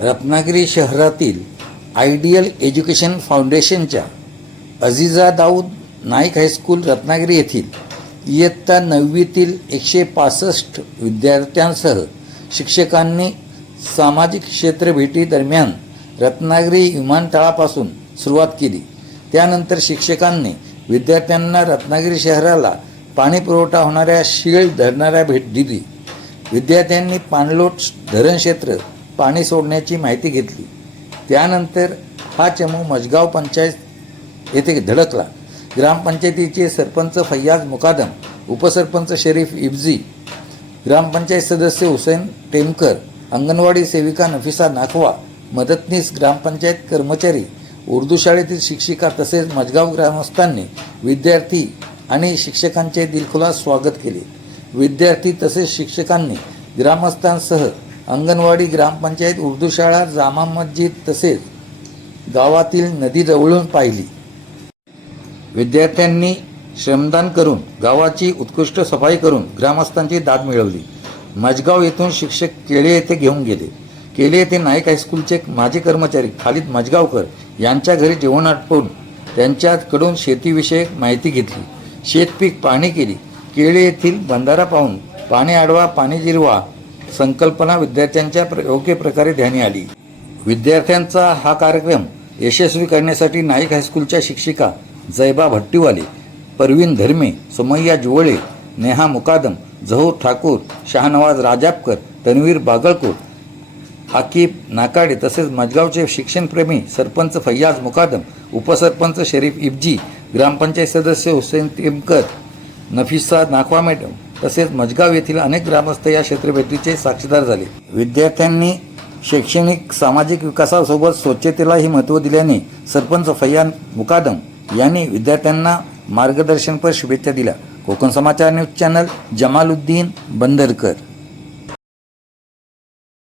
रत्नागिरी शहरातील ideal education फाउंडेशनच्या Azija Daud Naik high school Ratnagiri येथील इयत्ता नववीतील एकशे पासष्ट विद्यार्थ्यांसह शिक्षकांनी सामाजिक क्षेत्र भेटीदरम्यान रत्नागिरी विमानतळापासून सुरुवात केली. त्यानंतर शिक्षकांनी विद्यार्थ्यांना रत्नागिरी शहराला पाणी पुरवठा होणाऱ्या शीळ धरणाऱ्या भेट दिली. विद्यार्थ्यांनी पाणलोट धरण क्षेत्र पाणी सोडण्याची माहिती घेतली. त्यानंतर हा चमू मजगाव पंचायत येथे धडकला. ग्रामपंचायतीचे सरपंच फैयाज मुकादम उपसरपंच शरीफ इब्जी ग्रामपंचायत सदस्य हुसेन टेमकर अंगणवाडी सेविका नफिसा नाखवा मदतनीस ग्रामपंचायत कर्मचारी उर्दू शाळेतील शिक्षिका तसेच मजगाव ग्रामस्थांनी विद्यार्थी आणि शिक्षकांचे दिलखुलास स्वागत केले. विद्यार्थी तसेच शिक्षकांनी ग्रामस्थांसह अंगणवाडी ग्रामपंचायत उर्दू शाळा जामा मस्जिद तसेच गावातील नदी जवळून पाहिली. विद्यार्थ्यांनी श्रमदान करून गावाची उत्कृष्ट सफाई करून ग्रामस्थांची दाद मिळवली. मजगाव येथून शिक्षक केळे येथे घेऊन गेले. केळे येथे नाईक हायस्कूलचे माजी कर्मचारी खालिद मजगावकर यांच्या घरी जेवण आटपून त्यांच्याकडून शेतीविषयक माहिती घेतली. शेतपीक पाहणी केली. केळे येथील बंधारा पाहून पाणी आडवा पाणी जिरवा संकल्पना विद्यार्थ्यांच्या प्र- योग्य प्रकारे ध्यानी आली. विद्यार्थ्यांचा हा कार्यक्रम यशस्वी करण्यासाठी नाईक हायस्कूलच्या शिक्षिका जयबा भट्टीवाले परवीन धर्मे सुमय्या जुवळे नेहा मुकादम झहूर ठाकूर शहानवाज राजापकर तन्वीर बागळकोट आकिब नाकाडे तसेच मजगावचे शिक्षणप्रेमी सरपंच फैयाज मुकादम उपसरपंच शरीफ इब्जी ग्रामपंचायत सदस्य हुसेन टेमकर नफिसा नाखवा मॅडम तसेच मजगाव येथील अनेक ग्रामस्थ या क्षेत्रभेटीचे साक्षीदार झाले. विद्यार्थ्यांनी शैक्षणिक सामाजिक विकासासोबत स्वच्छतेलाही महत्त्व दिल्याने सरपंच फैयान मुकादम यांनी विद्यार्थ्यांना मार्गदर्शनपर शुभेच्छा दिल्या. Kokan Samachar news channel Jamaluddin Bandarkar.